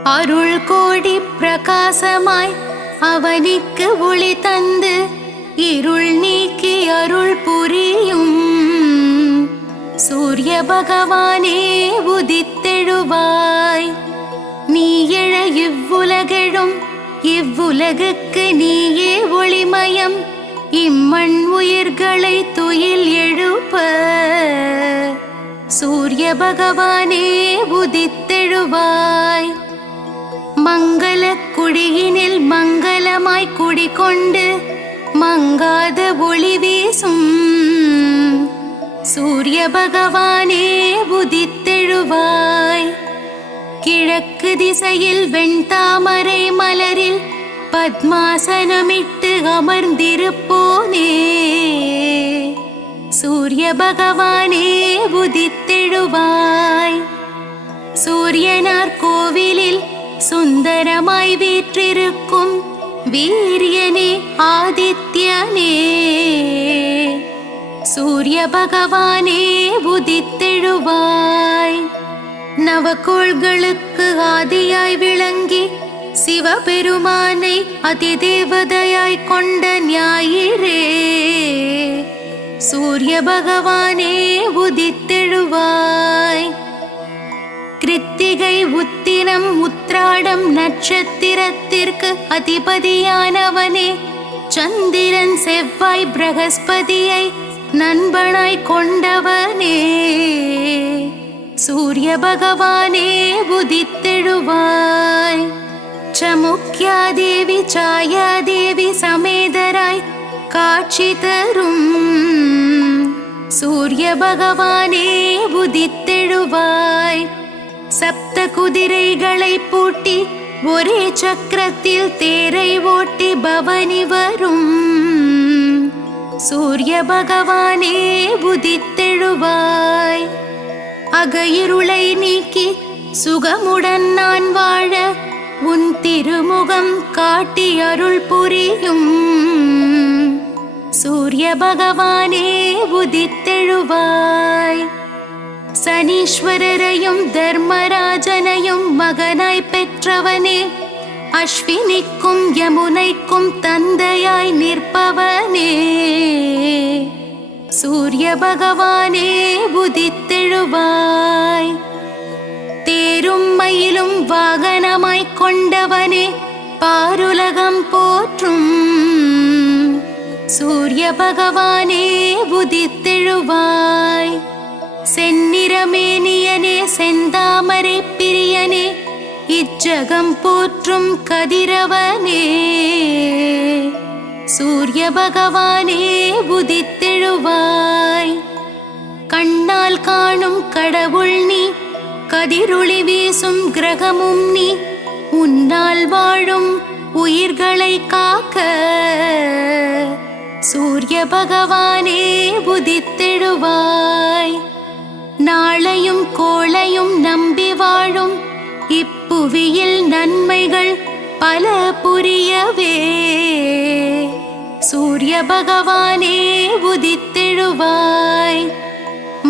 அருள் கோடி பிரகாசமாய் அவனிக்கு ஒளி தந்து இருள் நீக்கி அருள் புரியும் சூரிய பகவானே உதித்தெழுவாய். நீ எழ இவ்வுலகெழும் இவ்வுலகுக்கு நீயே ஒளிமயம். இம்மண் உயிர்களை துயில் எழுப்ப சூரிய பகவானே உதித்தெழுவாய். மங்கள குடியினில் மங்களமாய் குடிகொண்டு மங்காத ஒளி வீசும் சூரிய பகவானே உதித்தெழுவாய். கிழக்கு திசையில் வெண்தாமரை மலரில் பத்மாசனமிட்டு அமர்ந்திருப்போனே சூரிய பகவானே உதித்தெழுவாய். சூரியனார் கோவிலில் சுந்தரமாய் வீற்றிருக்கும் வீரியனே ஆதித்யனே சூரிய பகவானே உதித்தெழுவாய். நவகோள்களுக்கு ஆதியாய் விளங்கி சிவபெருமானை அதிதேவதையாய் கொண்ட ஞாயிறே சூரிய பகவானே உதித்தெழுவாய். கிருத்திகை உத்திரம் உத்ராடம் நட்சத்திரத்திற்கு அதிபதியானவனே சந்திரன் செவ்வாய் பிரகஸ்பதியை நண்பனாய் கொண்டவனே சூரிய பகவானே உதித்தெழுவாய். சமுக்யாதேவி சாயாதேவி சமேதராய் காட்சி தரும் சூரிய பகவானே உதித்தெழுவாய். சப்த குதிரைகளை பூட்டி ஒரே சக்கரத்தில் தேரை ஓட்டி பவனி வரும் சூரிய பகவானே உதித்தெழுவாய். அகையிருளை நீக்கி சுகமுடன் நான் வாழ உன் திருமுகம் காட்டி அருள் புரியும் சூரிய பகவானே உதித்தெழுவாய். சனீஸ்வரரையும் தர்மராஜனையும் மகனாய் பெற்றவனே அஸ்வினிக்கும் யமுனைக்கும் தந்தையாய் நிற்பவனே சூரிய பகவானே உதித்தெழுவாய். தேரும் மயிலும் வாகனமாய் கொண்டவனே பாருலகம் போற்றும் சூரிய பகவானே உதித்தெழுவாய். செந்நிறமேனியனே செந்தாமரை பிரியனே இச்சகம் போற்றும் கதிரவனே சூரிய பகவானே உதித்தெழுவாய். கண்ணால் காணும் கடவுள் நீ கதிரொளி வீசும் கிரகமும் நீ உன்னால் வாழும் உயிர்களை காக்க சூரிய பகவானே உதித்தெழுவாய். நாளையும் கோளையும் நம்பி வாழும் இப்புவியில் நன்மைகள் பல புரியவே சூரிய பகவானே உதித்தெழுவாய்.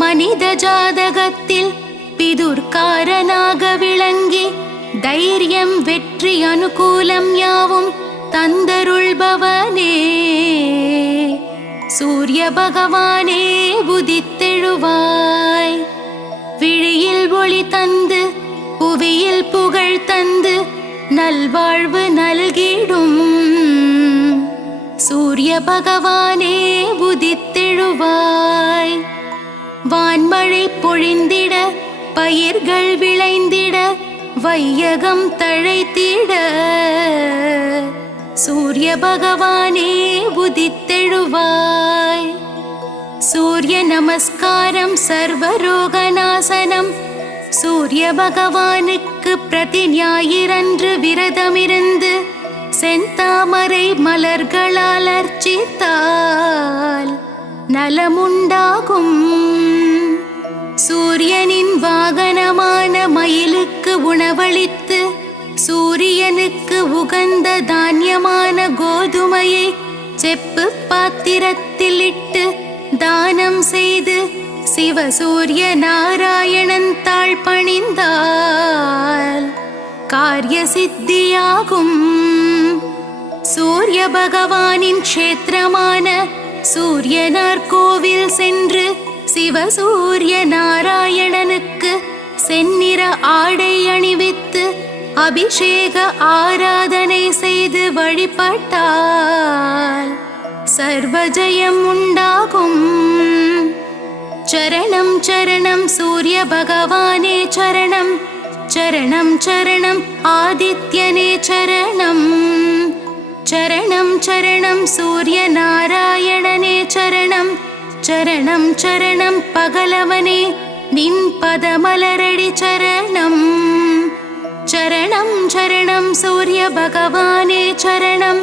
மனித ஜாதகத்தில் பிதுர்காரனாக விளங்கி தைரியம் வெற்றி அனுகூலம் யாவும் தந்தருள்பவனே சூரிய பகவானே உதித்தெழுவாய். விழியில் ஒளி தந்து புவியில் புகழ் தந்து நல்வாழ்வு நல்கிடும் சூரிய பகவானே உதித்தெழுவாய். வான்மழை பொழிந்திட பயிர்கள் விளைந்திட வையகம் தழைத்திட சூரிய பகவானே உதித்தெழுவாய். சூரிய நமஸ்காரம் சர்வரோகநாசனம் சூரிய பகவானுக்கு பிரதி ஞாயிறன்று விரதமிருந்து செந்தாமரை மலர்களால் அர்ச்சித்தால் நலமுண்டாகும். சூரியனின் வாகனமான மயிலுக்கு உணவளித்து சூரியனுக்கு உகந்த தானியமான கோதுமையை செப்பு பாத்திரத்தில் இட்டு தானம் செய்து சிவசூரிய நாராயணன் தாழ் பணிந்தால் காரிய சித்தியாகும். சூரிய பகவானின் க்ஷேத்திரமான சூரியனார் கோவில் சென்று சிவசூரிய நாராயணனுக்கு செந்நிற ஆடை அணிவித்து அபிஷேக ஆராதனை செய்து வழிபட்டால் சர்வஜயம் உண்டாகும். சரணம் சரணம் சூரிய பகவானே சரணம், சரணம் சரணம் ஆதித்யனே சரணம், சரணம் சரணம் சூரிய நாராயணனே சரணம், சரணம் சரணம் பகலவனே நின் பதமலரடி சரணம். சரணம் சரணம் சூரிய பகவானே சரணம்,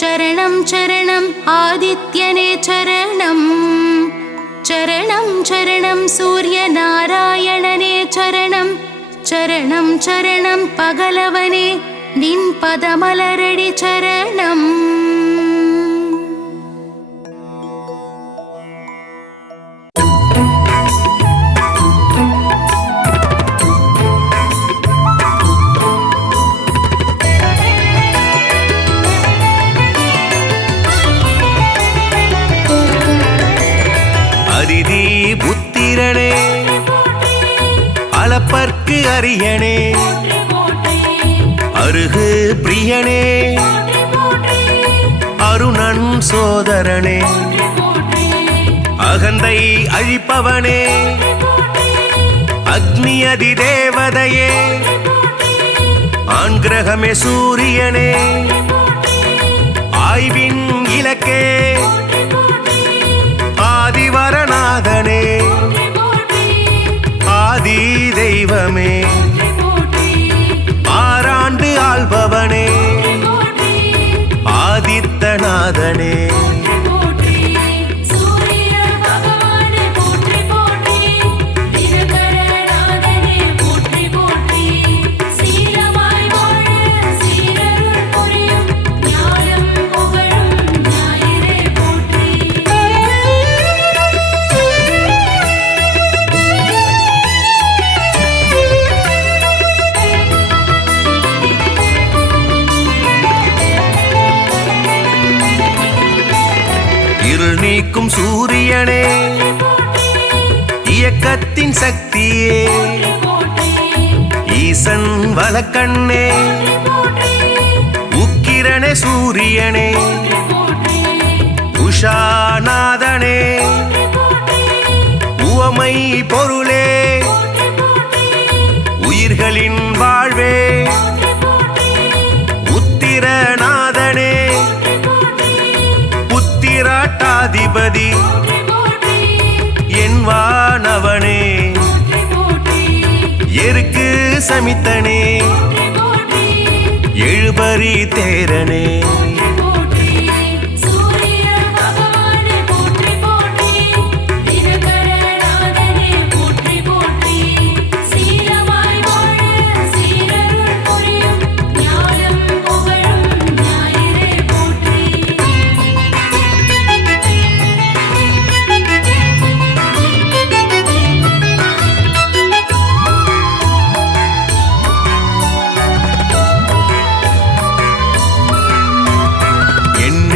சரணம் சரணம் ஆதித்யனே சரணம், சரணம் சரணம் சூரிய நாராயணனே சரணம், சரணம் சரணம் பகலவனே நின் பதமலரடி சரணம். அதிதி புத்திரனே அளப்பர்க்கு அரியனே, அருகு பிரியனே அருணன் சோதரனே, அகந்தை அழிப்பவனே அக்னி அதி தேவதையே, ஆண் கிரகமே சூரியனே ஆய்வின் இலக்கே, ஆதிவரநாதனே ஆதி தெய்வமே, ஆறாண்டு ஆள்பவனே ஆதித்தநாதனே, இருள் நீக்கும் சூரியனே இயக்கத்தின் சக்தியே, ஈசன் வலக்கண்ணே உக்கிரனே சூரியனே, உஷாநாதனே உவமை பொருளே, உயிர்களின் வாழ்வே உத்திரநாதனே புத்திராட்டாதிபதி என் வானவனே, எருக்கு சமித்தனே எழுபறி தேரனே,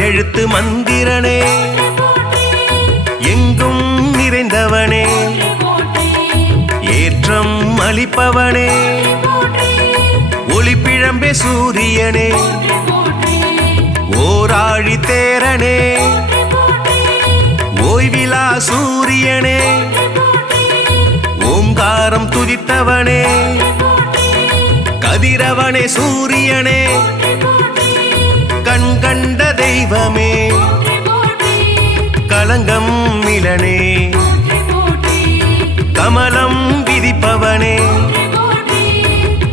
எழுத்து மந்திரனே எங்கும் நிறைந்தவனே, ஏற்றம் அளிப்பவனே ஒளிப்பிழம்பே சூரியனே, ஓராழி தேரனே ஓய்விலா சூரியனே, ஓங்காரம் துதித்தவனே கதிரவனே சூரியனே, கண் கண்ட தெய்வமே களங்கம் மிலனே, கமலம் விதிப்பவனே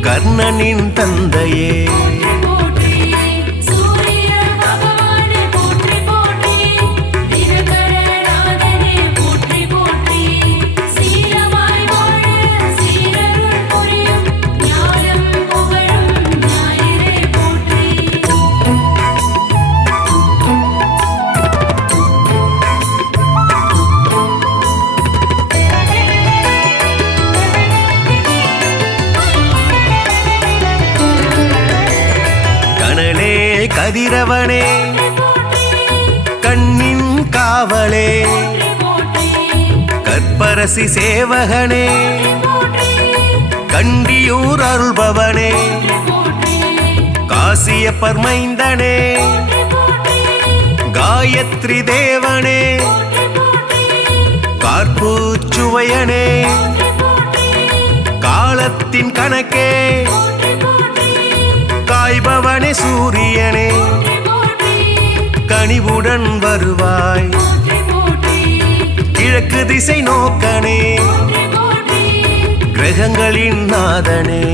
கர்ணனின் தந்தையே, கதிரவனே கண்ணின் காவலே கற்பரசி சேவகனே கண்டியூர் அருள்பவனே காசியப்பர் மைந்தனே காயத்ரி தேவனே கார்பூச்சுவையனே காலத்தின் கணக்கே காய்பவனே சூரியனே கனிவுடன் வருவாய் கிழக்கு திசை நோக்கனே கிரகங்களின் நாதனே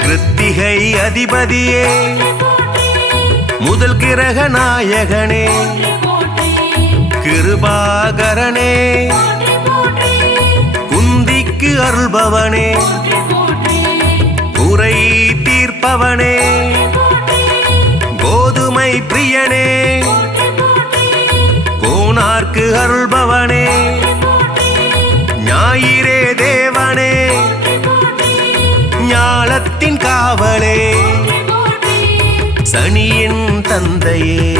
கிருத்திகை அதிபதியே முதல் கிரக நாயகனே கிருபாகரனே குந்திக்கு அருள்பவனே குறை தீர்ப்பவனே கோதுமை பிரியனே கோனார்க்கு அருள்பவனே ஞாயிறே தேவனே ஞாலத்தின் காவலே சனியின் தந்தையே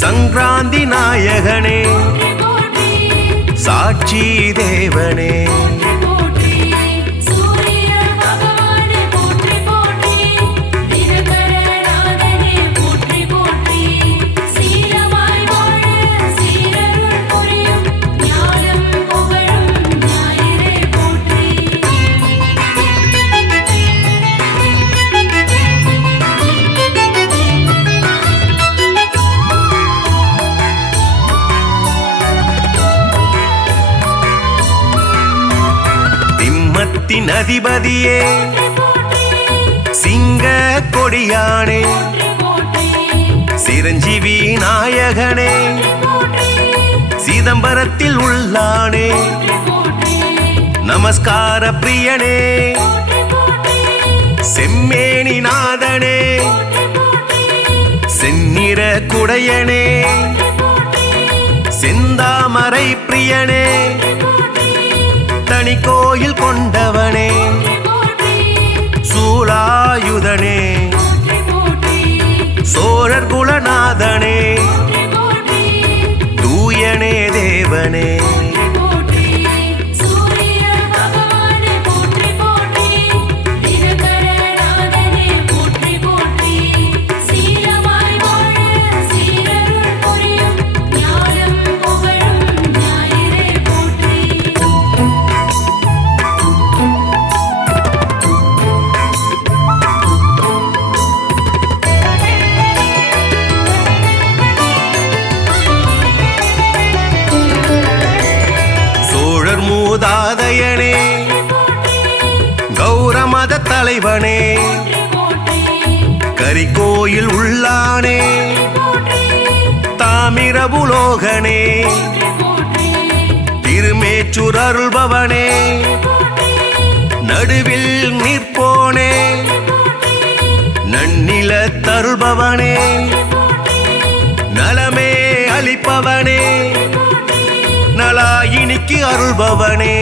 சங்கராந்தி நாயகனே சாட்சி தேவனே அதிபதியே சிங்க கொடியானே சிரஞ்சீவி நாயகனே சிதம்பரத்தில் உள்ளானே நமஸ்கார பிரியனே செம்மேனி நாதனே செந்நிற குடையனே செந்தாமரை பிரியனே தனி கோயில் கொண்டவனே சூலாயுதனே சோழர் குலநாதனே தூயனே தேவனே மூதாதையனே கௌரமத தலைவனே கரிகோயில் உள்ளானே தாமிரபுலோகனே திருமேச்சூர் அருள்பவனே நடுவில் நிற்போனே நன்னில தருள்பவனே நலமே அளிப்பவனே நலாயினிக்கு அருள்பவனே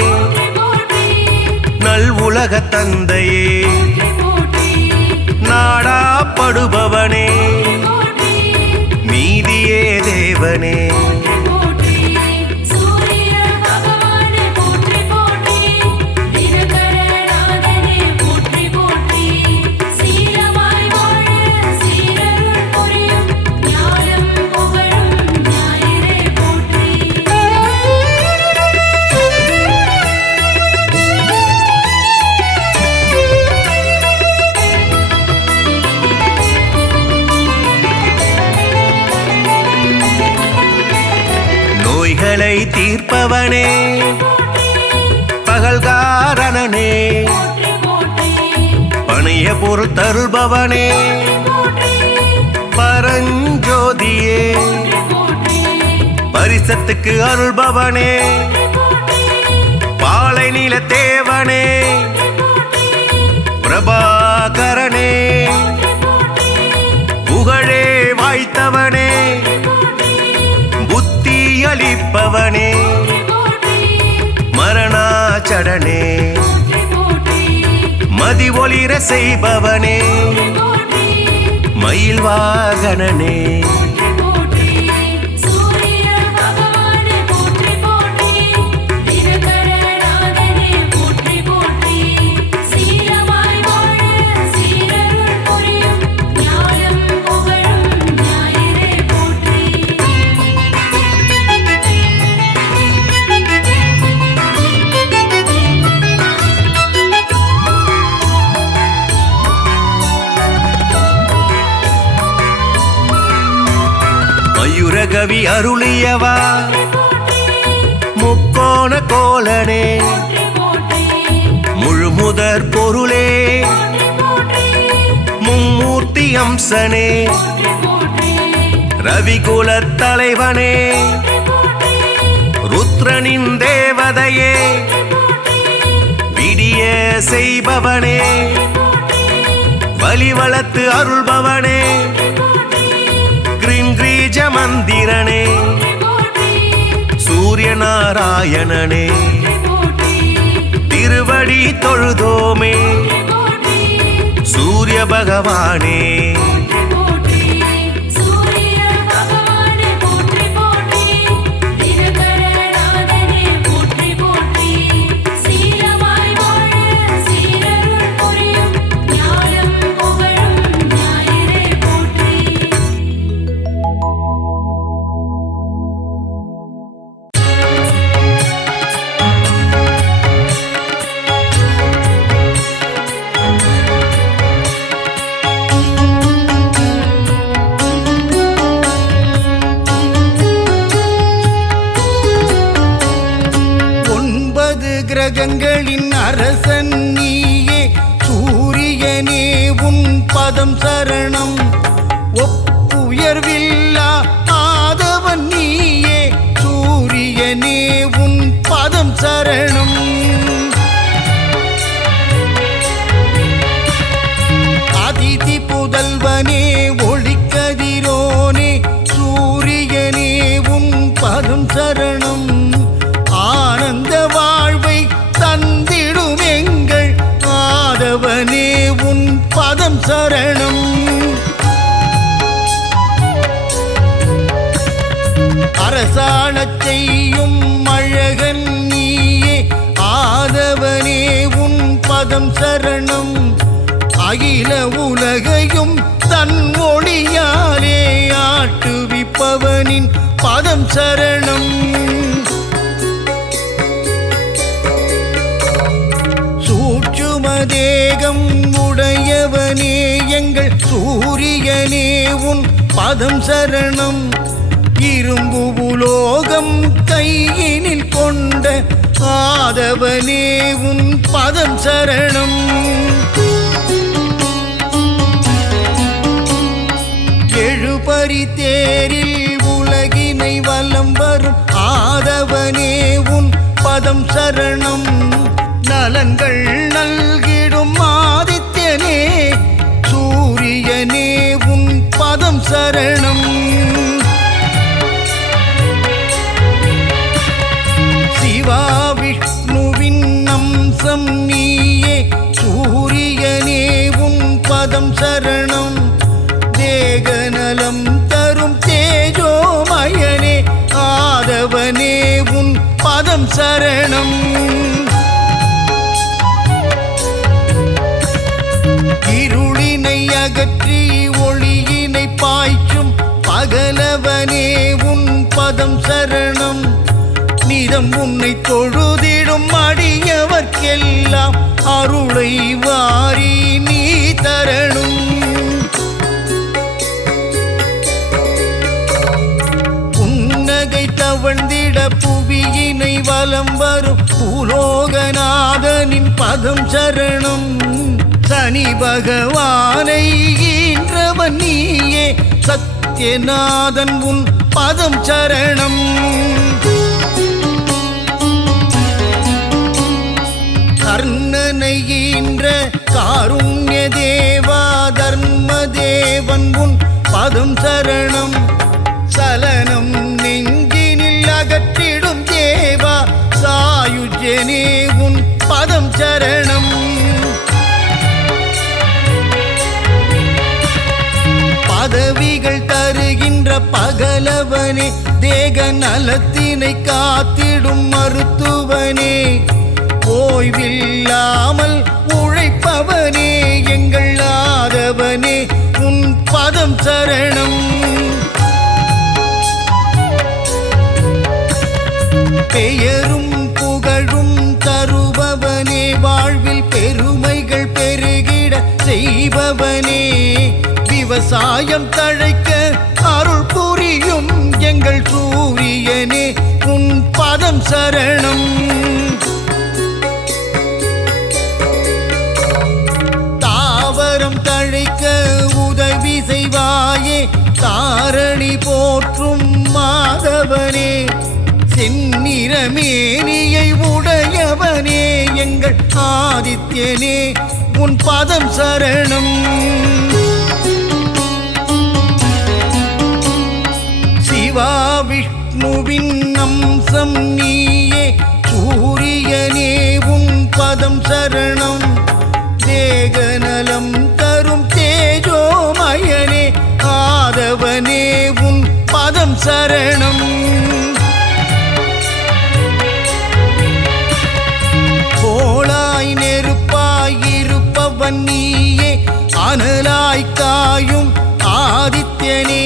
நல் உலக தந்தையே நாடாப்படுபவனே நீதியே தேவனே நோய்களை தீர்ப்பவனே பகல்காரணனே பணிய பொருள் தருள்பவனே ஜோதியே பரிசத்துக்கு அருள்பவனே பாலை நில தேவனே பிரபாகரனே புகழே வாய்த்தவனே புத்தி அளிப்பவனே மரணாச்சடனே மதி ஒளிர செய்பவனே மயில் வாகனனே மயூரகவி அருளியவா முக்கோண கோலனே முழுமுதற் பொருளே மும்மூர்த்தி அம்சனே ரவிகுலத் தலைவனே ருத்ரனின் தேவதையே விடிய செய்பவனே வலிவளத்து அருள்பவனே கிரீஞ்ச மந்திரனே சூரிய நாராயணனே திருவடி தொழுதோமே சூரிய பகவானே கிரகங்களின் அரசன் நீயே சூரியனே உன் பதம் சரணம் ஒப்புயர்வில்லா ஆதவன் நீயே சூரியனே உன் பதம் சரணம் அதிதி புதல்வனே ஒளிக்கதிரோனே சூரியனே உன் பதம் சரணம் ஆனந்த வாழ்வை தந்திடும் எங்கள் ஆதவனே உன் பதம் சரணம் அரசாணச் செய்யும் அழகன் நீயே ஆதவனே உன் பதம் சரணம் அகில உலகையும் தன் ஒளியாலே ஆட்டுவிப்பவனின் பதம் சரணம் தேகம் உடையவனே எங்கள் சூரியனே உன் பதம் சரணம் இரும்பு உலோகம் கையினில் கொண்ட ஆதவனே உன் பதம் சரணம் எழுபறி தேரில் உலகினை வலம் வரும் ஆதவனே உன் பதம் சரணம் நலன்கள் நல்கிடும் ஆதித்யனே சூரியனே உன் பதம் சரணம் சிவா விஷ்ணுவின் அம்சம் நீயே சூரியனே உன் பதம் சரணம் தேகநலம் தரும் தேஜோமயனே ஆதவனே உன் பதம் சரணம் இருளினை அகற்றி ஒளியினை பாய்ச்சும் பகலவனே உன் பதம் சரணம் நிதம் உன்னை தொழுதிடும் அடியவர்க்கெல்லாம் அருளை வாரி நீ தரணும் புன்னகை தவழ்ந்திட புவியினை வலம் வரும் பூலோகநாதனின் பதம் சரணம் சனி பகவானை ஈன்றவன் நீயே சத்திய ஆதித்யநாதன் உன் பதம் சரணம். கர்ணனை ஈன்ற காருண்ய தேவா தர்ம தேவன் உன் பதம் சரணம். சலனம் நெஞ்சினில் அகற்றிடும் தேவா சாயுஜனே உன் பதம் சரணம். பதவிகள் தருகின்ற பகலவனே தேக நலத்தினை காத்திடும் மருத்துவனே ஓய்வில்லாமல் உழைப்பவனே எங்கள் ஆதவனே உன் பதம் சரணம். பெயரும் புகழும் தருபவனே வாழ்வில் பெருமைகள் பெருகிட செய்பவனே விவசாயம் தழைக்க அருள் புரியும் எங்கள் சூரியனே உன் பதம் சரணம். தாவரம் தழைக்க உதவி செய்வாயே தாரணி போற்றும் மாதவனே செந்நிறமேனியை உடையவனே எங்கள் ஆதித்யனே உன் பதம் சரணம். சிவா விஷ்ணுவின் அம்சம் நீயே சூரியனே உன் பதம் சரணம். தேகநலம் தரும் தேஜோமயனே ஆதவனே உன் பதம் சரணம். கோளாய் நெருப்பாய் இருப்பவன் நீயே அனலாய் காயும் ஆதித்யனே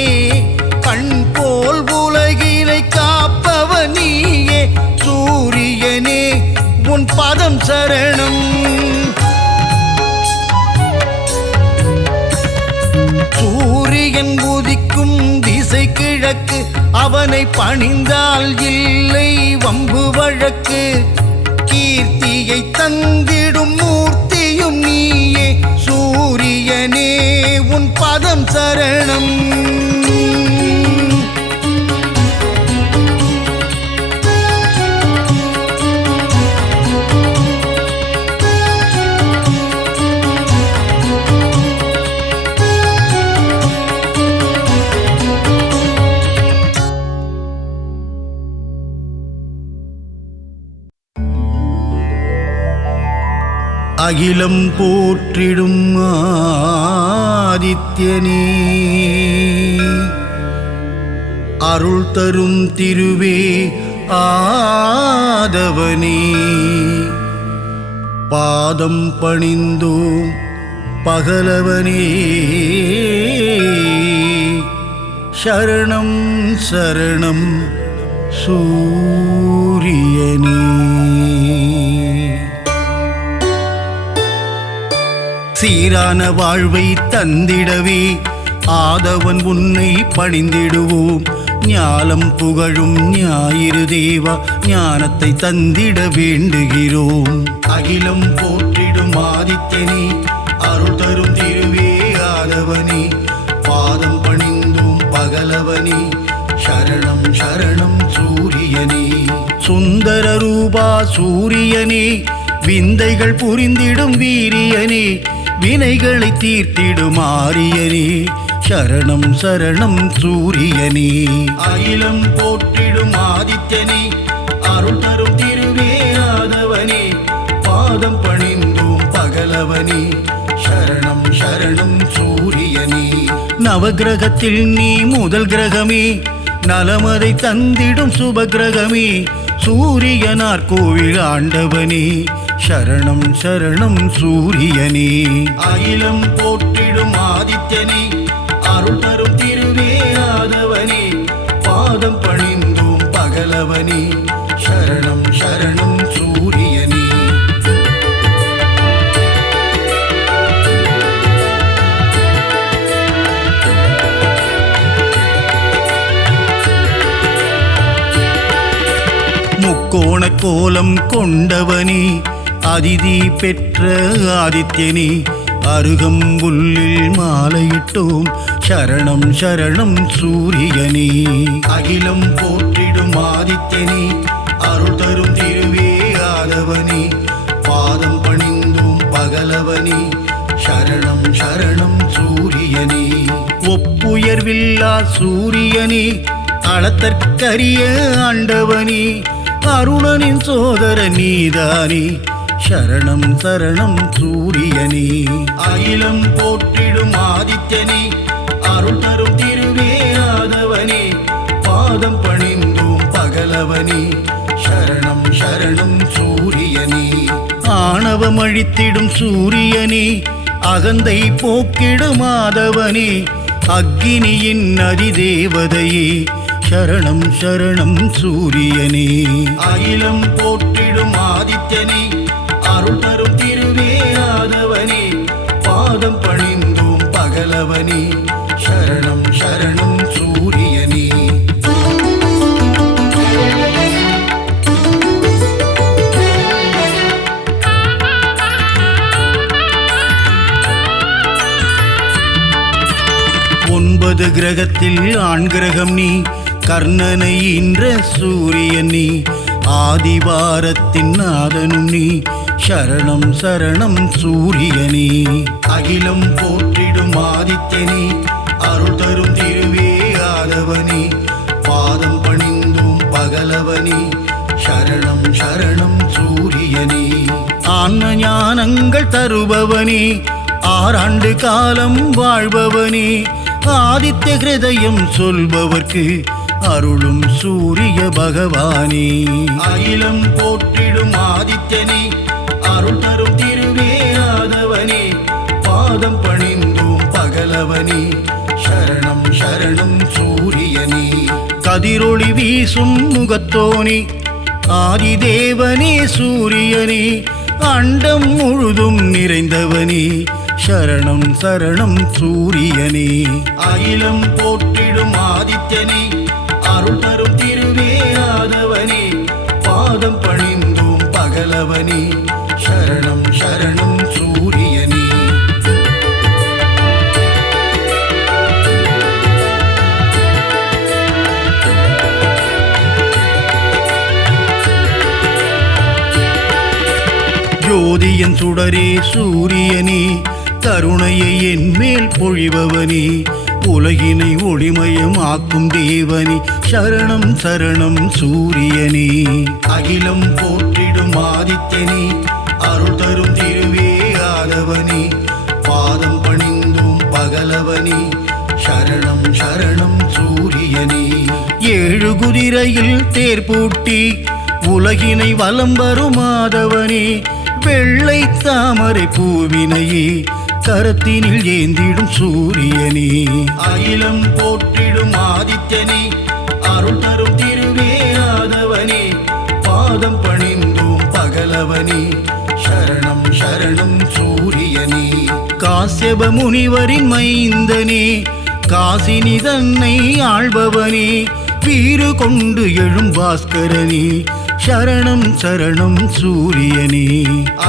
கண் போல் உலகினை காப்பவன் நீயே சூரியனே உன் பதம் சரணம். சூரியன் உதிக்கும் திசை கிழக்கு அவனை பணிந்தால் இல்லை வம்பு வழக்கு. கீர்த்தியை தந்திடும் மூர்த்தியும் நீயே சூரியனே உன் பதம் சரணம். அகிலம் போற்றிடும் ஆதித்யனே அருள் தரும் திருவே ஆதவனே பாதம் பணிந்தோம் பகலவனே சரணம் சரணம் சூரியனே. சீரான வாழ்வை தந்திடவே ஆதவன் உன்னை பணிந்திடுவோம். ஞாலம் புகழும் ஞாயிறு தேவா ஞானத்தை தந்திட வேண்டுகிறோம். அகிலம் போற்றிடும் ஆதித்யனே அருள் தரும் திருவே ஆதவனே பாதம் பணிந்தோம் பகலவனே சரணம் சரணம் சூரியனே. சுந்தர ரூபா சூரியனே விந்தைகள் புரிந்திடும் வீரியனே வினைகளை தீர்த்திடும் ஆரியனே சரணம் சரணம் சூரியனே. அகிலம் போற்றிடும் ஆதித்யனே அருள் தரும் திருவே ஆதவனே பாதம் பணிந்தோம் பகலவனே சரணம் சரணம் சூரியனே. நவகிரகத்தில் நீ முதல் கிரகமே நலமதை தந்திடும் சுபகிரகமே சூரியனார் கோவில் ஆண்டவனே சரணம் சரணம் சூரியனே. அகிலம் போற்றிடும் ஆதித்யனே அருள் தரும் திருவே ஆதவனே பாதம் பணிந்தோம் பகலவனே சரணம் சரணம் சூரியனே. முக்கோண கோலம் கொண்டவனே அதிதி பெற்ற ஆதித்யனே அருகம்புல்லில் மாலையிட்டோம் சரணம் சரணம் சூரியனே. அகிலம் போற்றிடும் ஆதித்யனே, அருள் தரும் திருவே ஆதவனே, பாதம் பணிந்தோம் பகலவனே, சரணம் சரணம் சூரியனே. ஒப்புயர்வில்லா சூரியனே, அளத்தற்கரிய ஆண்டவனே, அருணனின் சோதர நீதானே, சரணம் சரணம் சூரியனே. அகிலம் போற்றிடும் ஆதித்யனே, அருள் தரும் திருவே ஆதவனே, பாதம் பணிந்தோம் பகலவனே, சரணம் சரணம் சூரியனே. ஆணவம் அழித்திடும் சூரியனே, அகந்தை போக்கிடும் ஆதவனே, அக்கினியின் அதிதேவதையே, சரணம் சரணம் சூரியனே. அகிலம் போற்றிடும் ஆதித்யனே, அருள் தரும் திருவே ஆதவனே, பாதம் பணிந்தோம் பகலவனே, சரணம் சரணம் சூரியனே. ஒன்பது கிரகத்தில் ஆண் கிரகம் நீ, கர்ணனை ஈன்ற சூரியன் நீ, ஆதிவாரத்தின் நாதனும் நீ, சரணம் சரணம் சூரியனே. அகிலம் போற்றிடும் ஆதித்யனே, அருள் தரும் திருவே ஆதவனே, பாதம் பணிந்தோம் பகலவனே, சரணம் சரணம் சூரியனே. ஆன்ம ஞானங்கள் தருபவனே, ஆறாண்டு காலம் வாழ்பவனே, ஆதித்ய ஹிருதயம் சொல்பவர்க்கு அருளும் சூரிய பகவானே. அகிலம் போற்றிடும் ஆதித்யனே, அருள் தரும் திருவே ஆதவனே, பாதம் பணிந்தோம் பகலவனே, சரணம் சரணம் சூரியனே. கதிரொளி வீசும் முகத்தோனே, ஆதிதேவனே சூரியனே, அண்டம் முழுதும் நிறைந்தவனே, சரணம் சரணம் சூரியனே. அகிலம் போற்றிடும் ஆதித்யனே, அருள் தரும் திருவே ஆதவனே, பாதம் பணிந்தோம் பகலவனே, சரணம் சரணம் சூரியனே. ஜோதியன் சுடரே சூரியனே, கருணையை என் மேல் பொழிபவனே, உலகினை ஒளிமயம் ஆக்கும் தேவனே, சரணம் சரணம் சூரியனே. அகிலம் போற்றிடும் ஆதித்யனே, அருள் தரும் திருவே ஆதவனே, பாதம் பணிந்தோம் பகலவனே, சரணம் சரணம் சூரியனே. ஏழு குதிரையில் தேர் பூட்டி உலகினை வலம் வரும் ஆதவனே, வெள்ளை தாமரை பூவினையே கரத்தினில் ஏந்திடும் சூரியனே. அகிலம் போற்றிடும் ஆதித்யனே, அருள் தரும் திருவே ஆதவனே, பாதம் பணிந்தோம் பகலவனே, சரணம் சரணம் சூரியனே. காஸ்யப முனிவரின் மைந்தனே, காசினி தன்னை ஆள்பவனே, வீறு கொண்டு எழும் பாஸ்கரனே, சரணம் சரணம் சூரியனே.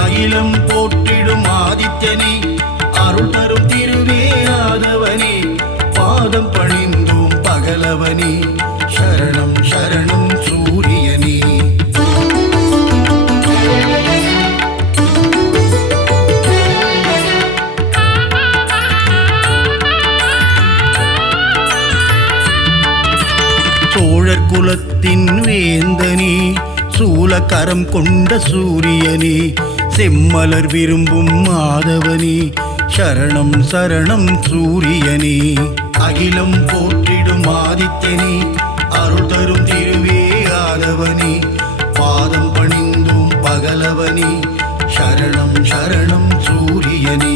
அகிலம் போற்றிடும் ஆதித்யனே, அருள் தரும் திருவே ஆதவனே, பாதம் பணிந்தோம் பகலவனே, சரணம் சரணம் சூரியனே. சோழர் குலத்தின் வேந்தனே, சூலக்கரம் கொண்ட சூரியனே, செம்மலர் விரும்பும் மாதவனே, சரணம் சரணம் சூரியனே. அகிலம் போற்றிடும் ஆதித்யனே, அருள் தரும் திருவே ஆதவனே, பாதம் பணிந்தோம் பகலவனே, சரணம் சரணம் சூரியனே.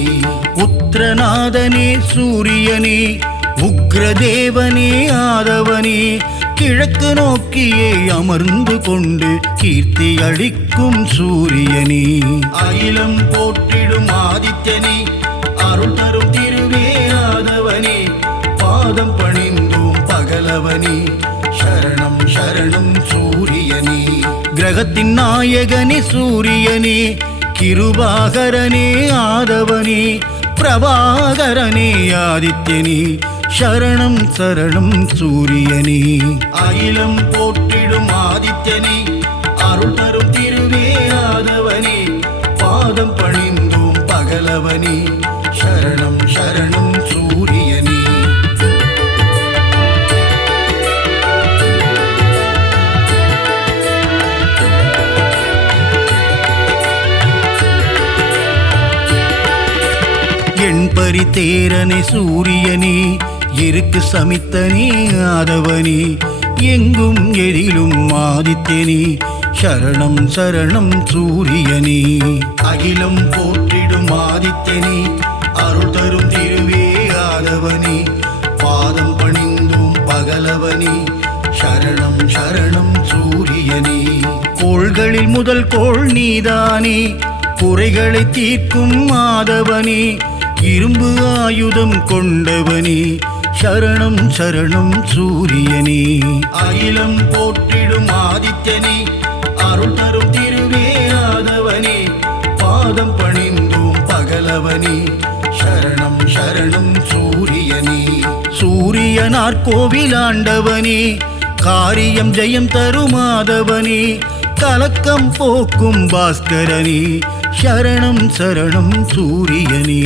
உத்திரநாதனே சூரியனே, உக்ரதேவனே ஆதவனே, கிழக்கு நோக்கியே அமர்ந்து கொண்டு கீர்த்தி அளிக்கும் சூரியனே. அகிலம் போற்றிடும் ஆதித்யனே, அருள் தரும் திருவே ஆதவனே, பாதம் பணிந்தோம் பகலவனே, சரணம் சரணம் சூரியனே. கிரகத்தின் நாயகனே சூரியனே, கிருபாகரனே ஆதவனே, பிரபாகரனே ஆதித்யனே, சரணம் சரணம் சூரியனே. அகிலம் போற்றிடும் ஆதித்யனே, அருள் தரும் திருவே ஆதவனே, பாதம் பணிந்தோம் பகலவனே, சரணம் சரணம் சூரியனே. எண்பரி தேரனே சூரியனே, எருக்கு சமித்தனே ஆதவனே, எங்கும் எதிலும் ஆதித்யனே, சரணம் சரணம் சூரியனே. அகிலம் போற்றிடும் ஆதித்யனே, அருள் தரும் திருவே ஆதவனே, பாதம் பணிந்தோம் பகலவனே, சரணம் சரணம் சூரியனே. கோள்களில் முதல் கோள் நீதானே, குறைகளை தீர்க்கும் ஆதவனே, இரும்பு ஆயுதம் கொண்டவனே, சரணம் சரணம் சூரியனே. அகிலம் போற்றிடும் ஆதித்யனே, அருள் தரும் திருவே ஆதவனே, பாதம் பணிந்தோம் பகலவனே, சரணம் சரணம் சூரியனே. சூரியனார் கோவிலாண்டவனே, காரியம் ஜெயம் தரும் ஆதவனே, கலக்கம் போக்கும் பாஸ்கரனே, சரணம் சரணம் சூரியனே.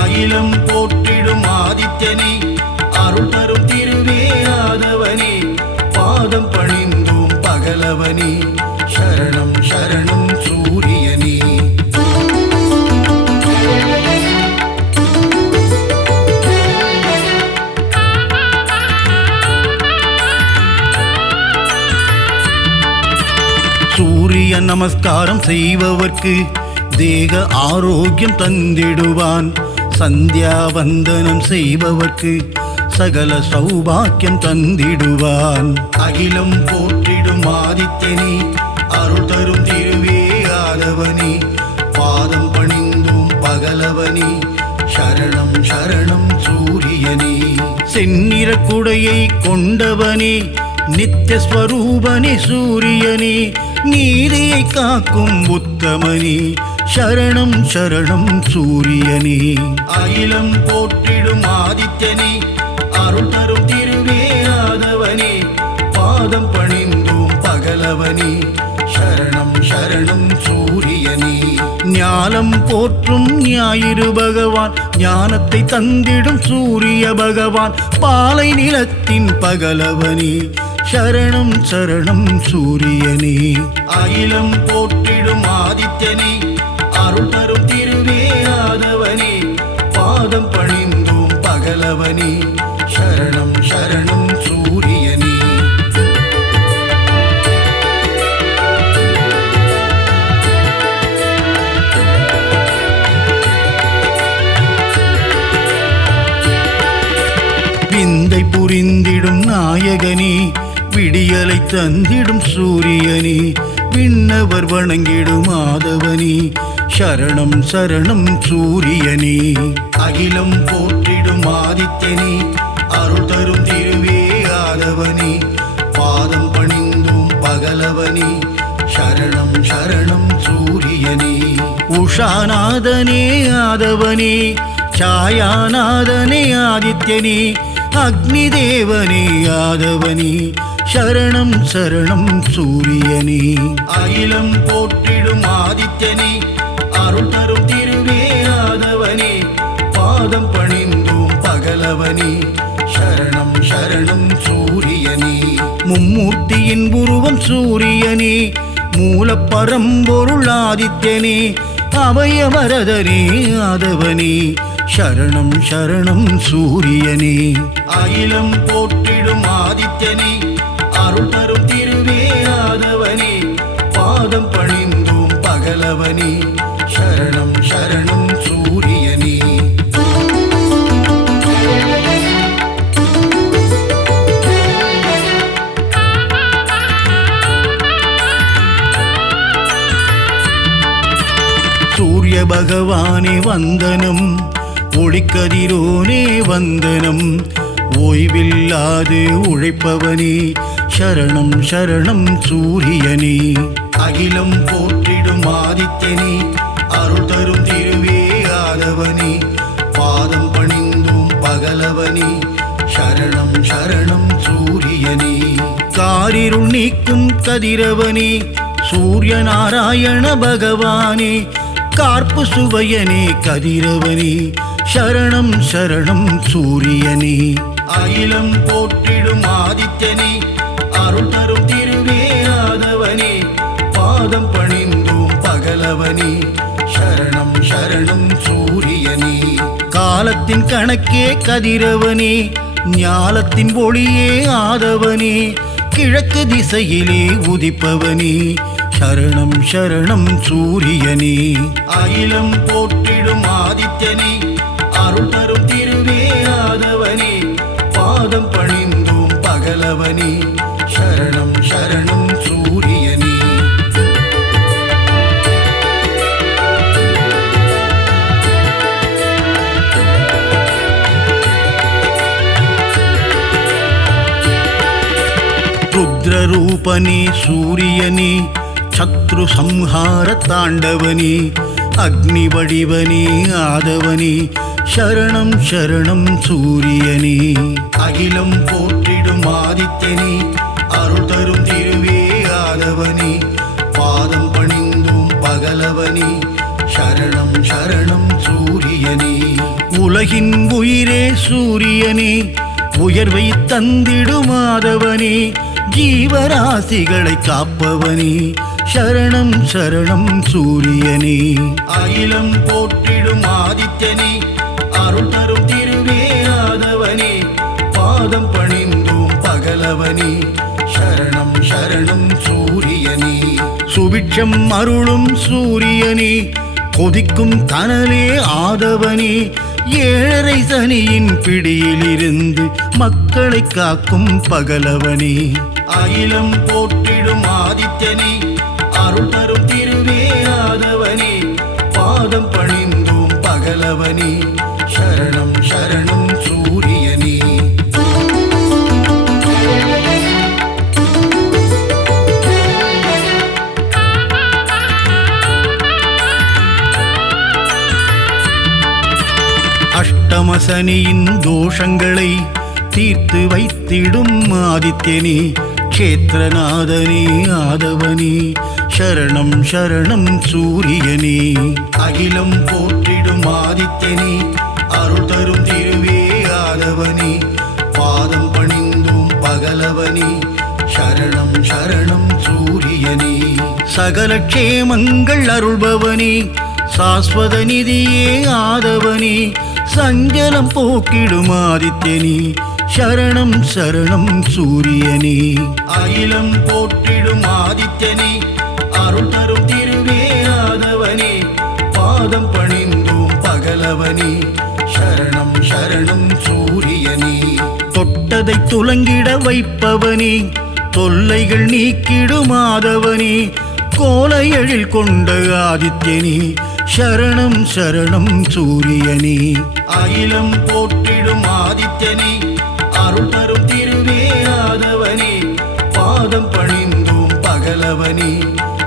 அகிலம் போற்றிடும் ஆதித்யனே, அருள் தரும் திருவே ஆதவனே, பாதம் பணிந்தோம் பகலவனே, சரணம் சரணம் சூரியனே. சூரிய நமஸ்காரம் செய்பவர்க்கு தேக ஆரோக்கியம் தந்திடுவான், சந்தியா வந்தனம் செய்பவர்க்கு சகல சௌபாக்கியம் தந்திடுவான். அகிலம் போற்றிடும் ஆதித்யனே, அருள் தரும் திருவே ஆதவனே, பாதம் பணிந்தோம் பகலவனே, சரணம் சரணம் சூரியனே. செந்நிற குடையை கொண்டவனே, நித்திய ஸ்வரூபனே சூரியனே, நீதியை காக்கும் உத்தமனே, சரணம் சரணம் சூரியனே. அகிலம் போற்றிடும் ஆதித்யனே, அருள் தரும் திருவே ஆதவனே, பாதம் பணிந்தோம் பகலவனே, சரணம் சரணம் சூரியனே. ஞானம் போற்றும் ஞாயிறு பகவான், ஞானத்தை தந்திடும் சூரிய பகவான், பாலை நிலத்தின் பகலவனே, சரணம் சரணம் சூரியனே. அகிலம் போற்றிடும் ஆதித்யனே, அருள் தரும் திருவே ஆதவனே, பாதம் பணிந்தோம் பகலவனே, சரணம் சரணம் சூரியனே. விந்தை புரிந்திடும் நாயகனே, விடியலை தந்திடும் சூரியனே, விண்ணவர் வணங்கிடும் ஆதவனே, சரணம் சரணம் சூரியனே. அகிலம் போற்றிடும் ஆதித்யனே, அருள் தரும் திருவே ஆதவனே, பாதம் பணிந்தோம் பகலவனே, சரணம் சரணம் சூரியனே. உஷாநாதனே ஆதவனே, சாயாநாதனே ஆதித்யனே, அக்னி தேவனே ஆதவனே, சரணம் சரணம் சூரியனே. அகிலம் போற்றிடும் ஆதித்யனே, அருள் தரும் திருவே ஆதவனே, பாதம் பணிந்தோம் பகலவனே, சரணம் சரணம் சூரியனே. மும்மூர்த்தியின் உருவம் சூரியனே, மூலப்பரம்பொருள் ஆதித்யனே, அபயவரதனே ஆதவனே, சரணம் சரணம் சூரியனே. அகிலம் போற்றிடும் ஆதித்யனே, அருள் தரும் திருவே ஆதவனே, பாதம் பணிந்தோம் பகலவனே, சரணம் சரணம் சூரியனே. சூரிய பகவானே வந்தனம், ஒளிக்கதிரோனே வந்தனம், ஓய்வில்லாது உழைப்பவனே, சரணம் சரணம் சூரியனே. அகிலம் போற்றிடும் ஆதித்யனே, அருள் தரும் திருவே ஆதவனே, பாதம் பணிந்தோம் பகலவனே, சரணம் சரணம் சூரியனே. காரிருள் நீக்கும் கதிரவனே, சூரிய நாராயண பகவானே, கார்ப்பு சுவையனே கதிரவனே, சரணம் சரணம் சூரியனே. அகிலம் போற்றிடும் ஆதித்யனே, அருள் தரும் திருவே ஆதவனே, பாதம் பணிந்தோம் பகலவனே, சரணம் சரணம் சூரியனே. காலத்தின் கணக்கே கதிரவனே, ஞாலத்தின் ஒளியே ஆதவனே, கிழக்கு திசையிலே உதிப்பவனே, சரணம் சரணம் சூரியனே. அகிலம் போற்றிடும் ஆதித்யனே, அருள் தரும் திருவே ஆதவனே, பாதம் பணிந்தோம் பகலவனே, சரணம் சரணம் சூரியனே. ருத்ரரூபனே சூரியனே, சத்ரு சம்ஹார தாண்டவனே, அக்னி வடிவனே ஆதவனே, சரணம் சரணம் சூரியனே. அகிலம் போற்றிடும் ஆதித்யனே, அருள் தரும் திருவே ஆதவனே, பாதம் பணிந்தோம் பகலவனே, சரணம் சரணம் சூரியனே. உலகின் உயிரே சூரியனே, உயர்வை தந்திடும் ஆதவனே, ஜீவராசிகளை காப்பவனே, சரணம் சரணம் சூரியனே. அகிலம் போற்றிடும் ஆதித்யனே, அருள் தரும் திருவே ஆதவனே, பாதம் பணிந்தோம் பகலவனே, சரணம் சரணம் சூரியனே. சுபிட்சம் அருளும் சூரியனே, கொதிக்கும் கனலே ஆதவனே, ஏழரை சனியின் பிடியிலிருந்து மக்களை காக்கும் பகலவனே. அகிலம் போற்றிடும் ஆதித்யனே, அருள் தரும் திருவே ஆதவனே, பாதம் பணிந்தோம் பகலவனே, சரணம் சரணம் சூரியனே. அஷ்டமசனியின் தோஷங்களை தீர்த்து வைத்திடும் ஆதித்யனே, க்ஷேத்திரநாதனே ஆதவனே, சரணம் சரணம் சூரியனே. அகிலம் போற்றிடும் ஆதித்யனே, அருள் தரும் திருவே ஆதவனே, பாதம் பணிந்தோம் பகலவனே, சரணம் சரணம் சூரியனே. சகல க்ஷேமங்கள் அருள்பவனே, சாஸ்வத நிதியே ஆதவனே, சஞ்சலம் போக்கிடும் ஆதித்யனே, சரணம் சரணம் சூரியனே. அகிலம் போற்றிடும் ஆதித்யனே, அருள் தரும் திருவே ஆதவனே, பாதம் பணிந்தோம் பகலவனே, சரணம் சரணம் சூரியனே. தொட்டதை துலங்கிட வைப்பவனே, தொல்லைகள் நீக்கிடும் ஆதவனே, கோலையழில் கொண்ட ஆதித்யனே, சரணம் சரணம் சூரியனே. அகிலம் போற்றிடும் ஆதித்யனே, அருள் தரும் திருவே ஆதவனே, பாதம் பணிந்தோம் பகலவனே,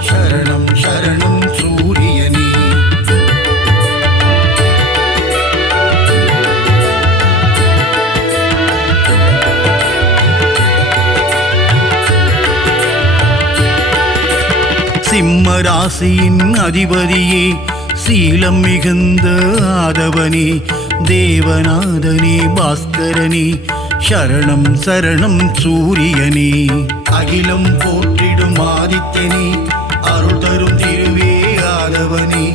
சரணம் சரணம் சூரியனே. சிம்ம ராசியின் அதிபதியே, சீலம் மிகுந்த ஆதவனே, தேவநாதனே பாஸ்கரனே, சரணம் சரணம் சூரியனே. அகிலம் போற்றிடும் ஆதித்யனே, அருள் தரும் திருவே ஆதவனே,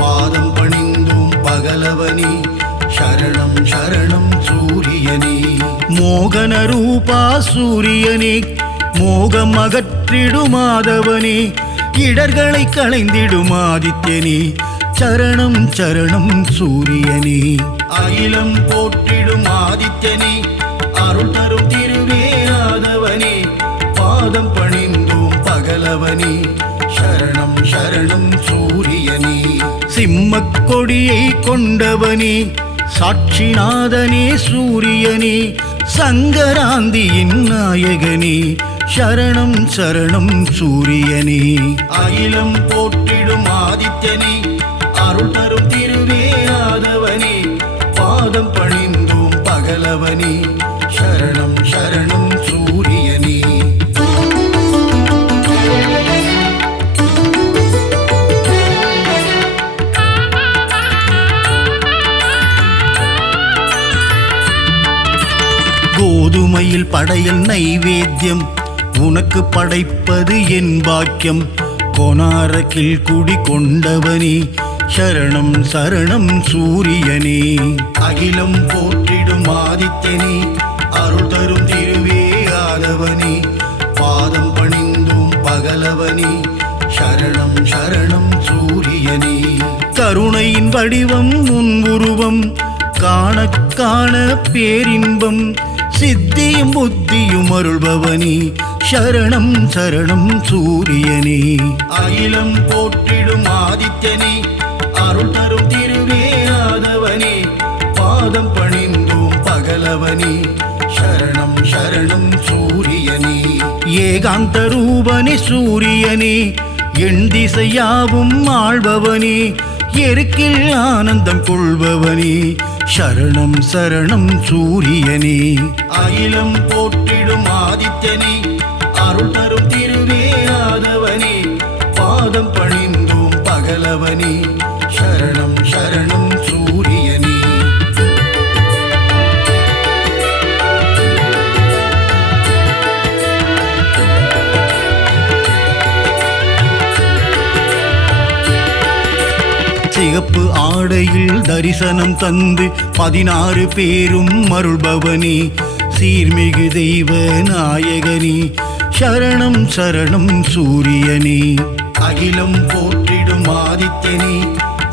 பாதம் பணிந்தோம் பகலவனே, சரணம் சரணம் சூரியனே. மோகன ரூபா சூரியனே, மோகம் அகற்றிடும் ஆதவனே, இடர்களை களைந்திடும் ஆதித்யனே, சரணம் சரணம் சூரியனே. அகிலம் போற்றிடும் ஆதித்யனே, அருள் தரும் திருவே ஆதவனே, பாதம் பணிந்தோம் பகலவனே, சரணம் சரணம் சூரியனே. சிம்மக் கொடியை கொண்டவனே, சாட்சிநாதனே சூரியனே, சங்கராந்தியின் நாயகனே, சரணம் சரணம் சூரியனே. அகிலம் போற்றிடும் ஆதித்யனே, அருள் தரும் திருவே ஆதவனே, பாதம் பணிந்தோம் பகலவனே, சரணம் சரணம் சூரியனே. கோதுமையில் படையல் நைவேத்தியம் உனக்கு படைப்பது என் பாக்கியம். கொனாரக்கில் குடி கொண்டவனே சரணம் சரணம் சூரியனே. அகிலம் போற்றிடும் ஆதித்யனே அருள் தரும் திருவே ஆதவனே. பாதம் பணிந்தோம் பகலவனே சரணம் சரணம் சூரியனே. கருணையின் வடிவம் உன் உருவம் காண காண பேரின்பம். சித்தியும் புத்தியும் அருள்பவனே சரணம் சரணம் சூரியனே. அகிலம் போற்றிடும் ஆதித்யனே அருள் தரும் திருவே ஆதவனே. பாதம் பணிந்தோம் பகலவனே சரணம் சரணம் சூரியனே. ஏகாந்த ரூபனே சூரியனே எண் திசையாவும் ஆள்பவனே. எருக்கில் ஆனந்தம் கொள்பவனே சரணம் சரணம் சூரியனே. அகிலம் போற்றிடும் ஆதித்யனே அருள் தரும் திருவே ஆதவனே. பாதம் பணிந்தோம் பகலவனே சரணம் சரணம் சூரியனே. சிகப்பு ஆடையில் தரிசனம் தந்து 16 பேரும் அருள்பவனே. சீர்மிகு தெய்வ நாயகனே சரணம் சரணம் சூரியனே. அகிலம் போற்றிடும் ஆதித்யனே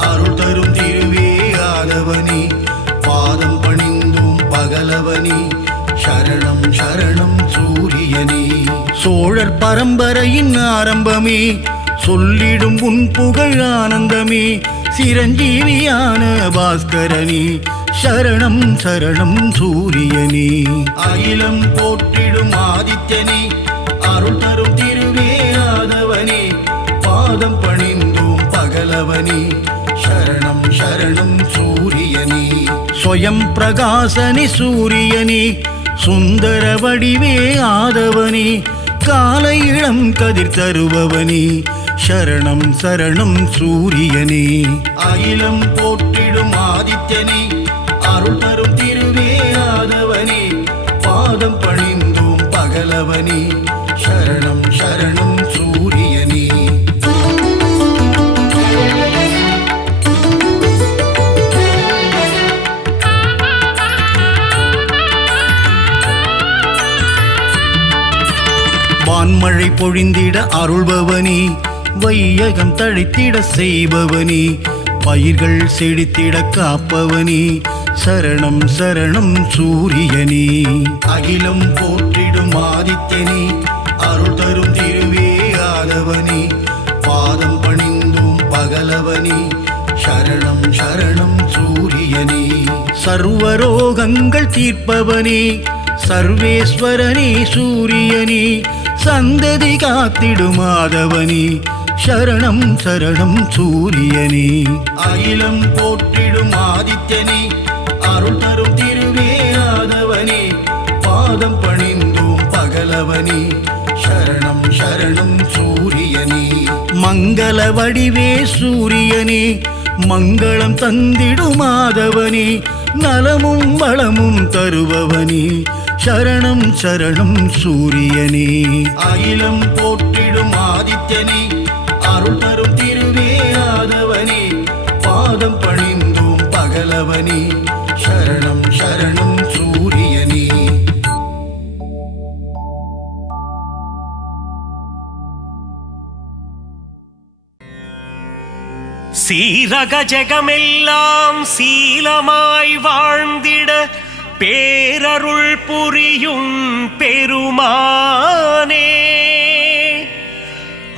அருள் தரும் திருவே ஆதவனே. பாதம் பணிந்தோம் பகலவனே சரணம் சரணம் சூரியனே. சோழர் பரம்பரையின் ஆரம்பமே சொல்லிடும் உன் புகழ் ஆனந்தமே. சிரஞ்சீவியான பாஸ்கரனே சரணம் சரணம் சூரியனே. அகிலம் போற்றிடும் ஆதித்யனே அருள் தரும் திருவே ஆதவனே. பாதம் பணிந்தோம் பகலவனே சரணம் சரணம் சூரியனே. ஸ்வயம் பிரகாசனே சூரியனே சுந்தர வடிவே ஆதவனே. காலை இளம் கதிர் தருபவனே சரணம் சரணம் சூரியனே. அகிலம் போற்றிடும் ஆதித்யனே அருள் தரும் திருவே ஆதவனே. பாதம் பணிந்தோம் பகலவனே சரணம் சரணம் சூரியனே. வான்மழை பொழிந்திட அருள்பவனே. வையகம் தழைத்திட செய்பவனே. பயிர்கள் செழித்திட காப்பவனே சரணம் சரணம் சூரியனே. அகிலம் போற்றிடும் ஆதித்யனே அருள் தரும் திருவே ஆதவனே. பாதம் பணிந்தோம் பகலவனே சரணம் சரணம் சூரியனே. சர்வரோகங்கள் தீர்ப்பவனே சர்வேஸ்வரனே சூரியனே. சந்ததி காத்திடும் ஆதவனே சரணம் சரணம் சூரியனே. அகிலம் போற்றிடும் ஆதித்யனே அருள் தரும் திருவே ஆதவனே. பாதம் பணிந்தோம் பகலவனே சரணம் சரணம் சூரியனே. மங்கள வடிவே சூரியனே மங்களம் தந்திடும் ஆதவனே. நலமும் வளமும் தருபவனே சரணம் சரணம் சூரியனே. அகிலம் போற்றிடும் ஆதித்யனே அருள் தரும் திருவே ஆதவனே. பாதம் பணிந்தோம் பகலவனே சரணம் சரணம் சூரியனே. சீரக ஜெகமெல்லாம் சீலமாய் வாழ்ந்திட பேரருள் புரியும் பெருமானே.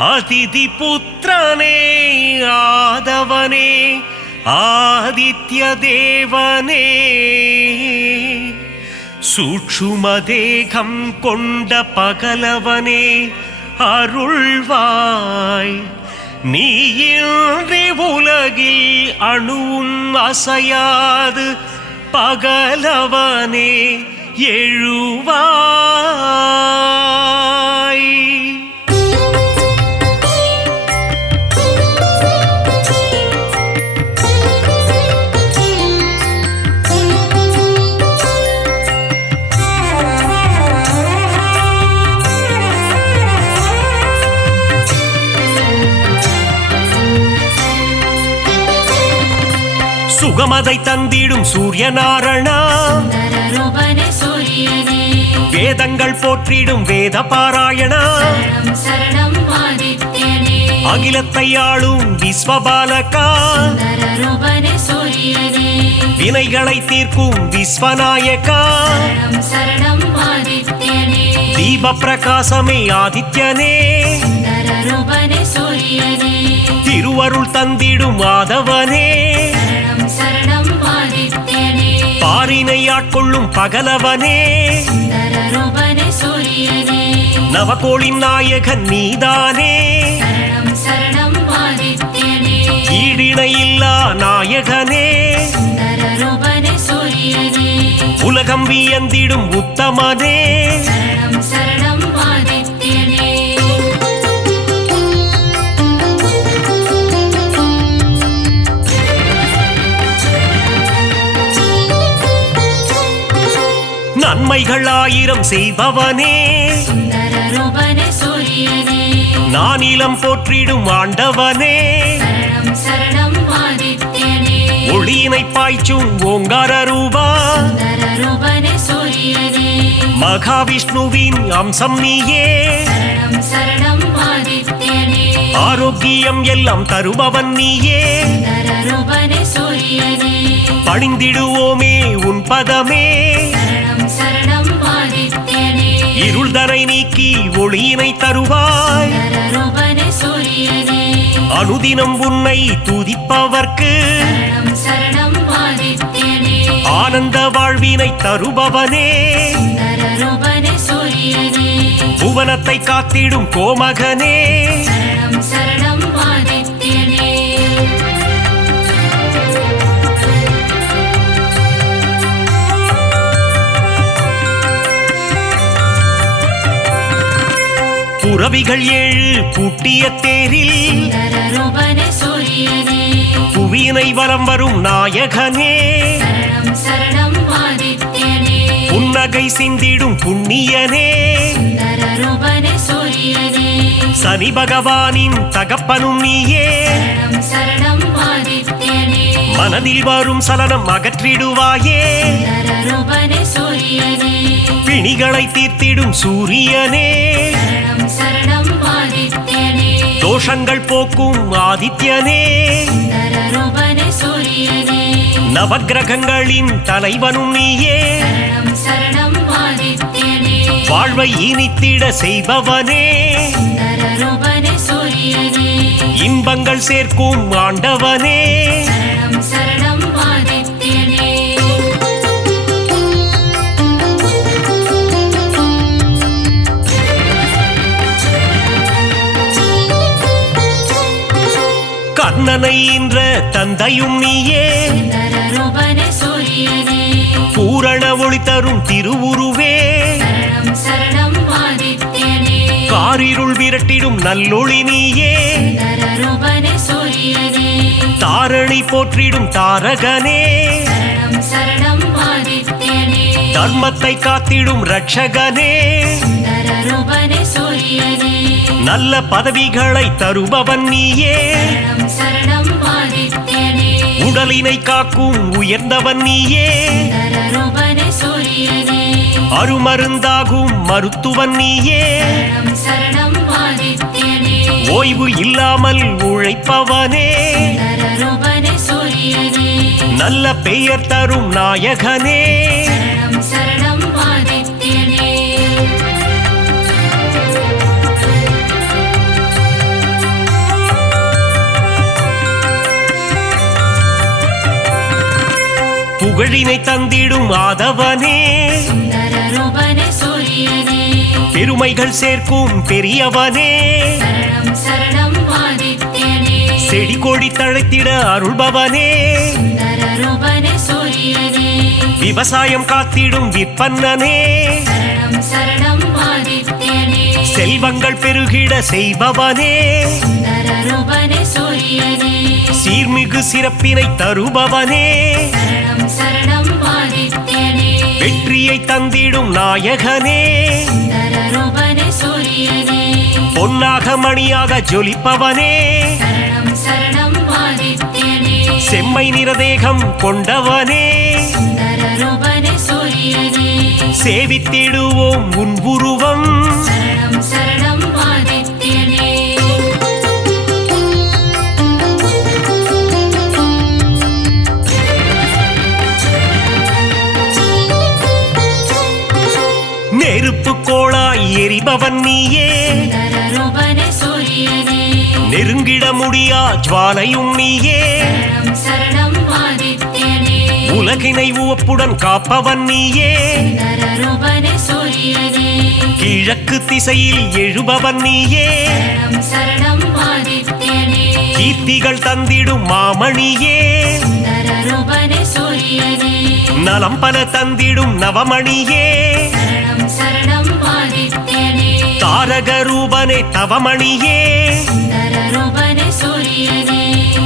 அதிதி புத்திரனே ஆதவனே ஆதித்ய தேவனே. சூட்சுமதேகம் கொண்ட பகலவனே அருள்வாய். நீயின்றி உலகில் அணுவும் அசையாது பகலவனே எழுவாய். சுகமதை தந்திடும் சூரியநாரணா, சுந்தரரூபனே சூரியனே, வேதங்கள் போற்றிடும் வேத பாராயணா, சரணம் சரணம் ஆதித்யனே, அகிலத்தை ஆளும் விஸ்வபாலகா, சுந்தரரூபனே சூரியனே, வினைகளை தீர்க்கும் விஸ்வநாயகா, சரணம் சரணம் ஆதித்யனே, தீப பிரகாசமே ஆதித்யனே, சுந்தரரூபனே சூரியனே, திருவருள் தந்திடும் மாதவனே, சரணம் சரணம் ஆதித்யனே, பாரினை ஆட்கொள்ளும் பகலவனே, சுந்தரரூபனே சூரியனே, நவகோளின் நாயகன் நீதானே, சரணம் சரணம் ஆதித்யனே, ஈடிணையில்லா நாயகனே, சுந்தரரூபனே சூரியனே, உலகம் வியந்திடும் உத்தமனே, சரணம் சரணம் ஆதித்யனே, நன்மைகள் ஆயிரம் செய்பவனே, சுந்தரரூபனே சூரியனே, நானிலம் போற்றிடும் ஆண்டவனே, சரணம் சரணம் ஆதித்யனே, ஒளியினை பாய்ச்சும் ஓங்கார ரூபா, சுந்தரரூபனே சூரியனே, மகாவிஷ்ணுவின் அம்சம் நீயே, சரணம் சரணம் ஆதித்யனே, ஆரோக்கியம் எல்லாம் தருபவன் நீயே, சுந்தரரூபனே சூரியனே, பணிந்திடுவோமே உன் பதமே, சரணம் சரணம் ஆதித்யனே, இருள்தனை நீக்கி ஒளியினை தருவாய், சுந்தரரூபனே சூரியனே, அனுதினம் உன்னை துதிப்பவர்க்கு சரணம் சரணம் ஆதித்யனே, ஆனந்த வாழ்வினை தருபவனே, சுந்தரரூபனே சூரியனே, புவனத்தை காத்திடும் கோமகனே, சரணம் சரணம் ஆதித்யனே, புரவிகள் ஏழு பூட்டிய தேரில் சுந்தரரூபனே சூரியனே, புவியினை வலம் வரும் நாயகனே, சரணம் சரணம் ஆதித்யனே, புன்னகை சிந்திடும் புண்ணியனே, சுந்தரரூபனே சூரியனே, சனி பகவானின் தகப்பனும் நீயே, சரணம் சரணம் ஆதித்யனே, மனதில் வரும் சலனம் அகற்றிடுவாயே, சுந்தரரூபனே சூரியனே, பிணிகளை தீர்த்திடும் சூரியனே, சரணம் சரணம் ஆதித்யனே, தோஷங்கள் போக்கும் ஆதித்யனே, சுந்தரரூபனே சூரியனே, நவக்கிரகங்களின் தலைவனும் நீயே, சரணம் சரணம் ஆதித்யனே, வாழ்வை இனித்திட செய்பவனே, சுந்தரரூபனே சூரியனே, இன்பங்கள் சேர்க்கும் ஆண்டவனே, சரணம் சரணம் ஆதித்யனே, கர்ணனை ஈன்ற தந்தையும் நீயே, சுந்தரரூபனே சூரியனே, பூரண ஒளி தரும் திருவுருவே, சரணம் சரணம் ஆதித்யனே, காரிருள் விரட்டிடும் நல்லொளி நீயே, சுந்தரரூபனே சூரியனே, தாரணி போற்றிடும் தாரகனே, சரணம் சரணம் ஆதித்யனே, தர்மத்தை காத்திடும் ரட்சகனே, சுந்தரரூபனே சூரியனே, நல்ல பதவிகளை தருபவன் நீயே, சரணம் சரணம் ஆதித்யனே, உடலினை காக்கும் உயர்ந்தவன் நீயே, சுந்தரரூபனே சூரியனே, அருமருந்தாகும் மருத்துவன் நீயே, சரணம் சரணம் ஆதித்யனே, ஓய்வு இல்லாமல் உழைப்பவனே, சுந்தரரூபனே சூரியனே, நல்ல பெயர் தரும் நாயகனே, சரணம் சரணம் ஆதித்யனே, புகழினை தந்திடும் ஆதவனே, சுந்தரரூபனே சூரியனே, பெருமைகள் சேர்க்கும் பெரியவனே, சரணம் சரணம் ஆதித்யனே, செடி கொடி தழைத்திட அருள்பவனே, சுந்தரரூபனே சூரியனே, விவசாயம் காத்திடும் விற்பன்னனே சரணம் சரணம் ஆதித்யனே செல்வங்கள் பெருகிட செய்பவனே சுந்தர ரூபனே சூரியனே சீர்மிகு சிறப்பினை தருபவனே சரணம் சரணம் ஆதித்யனே வெற்றியை தந்திடும் நாயகனே சுந்தர ரூபனே சூரியனே பொன்னாக மணியாக ஜொலிப்பவனே சரணம் சரணம் ஆதித்யனே செம்மை நிறதேகம் கொண்டவனே சுந்தர ரூபனே சூரியனே சேவித்திடுவோம் உன் உருவம் சரணம் சரணம் ஆதித்யனே நெருப்பு கோளாய் எரிபவன் நீயே சுந்தர ரூபனே சூரியனே நெருங்கிட முடியா ஜுவாலையும் நீயே சரணம் சரணம் ஆதித்யனே உலகினை உவப்புடன் காப்பவன் நீயே சுந்தர ரூபனே சூரியனே கிழக்கு திசையில் எழுபவன் நீயே சரணம் சரணம் ஆதித்யனே கீர்த்திகள் தந்திடும் மாமணியே சுந்தர ரூபனே சூரியனே நலம் பல தந்திடும் நவமணியே சரணம் சரணம் ஆதித்யனே தாரக ரூபனே தவமணியே சுந்தர ரூபனே சூரியனே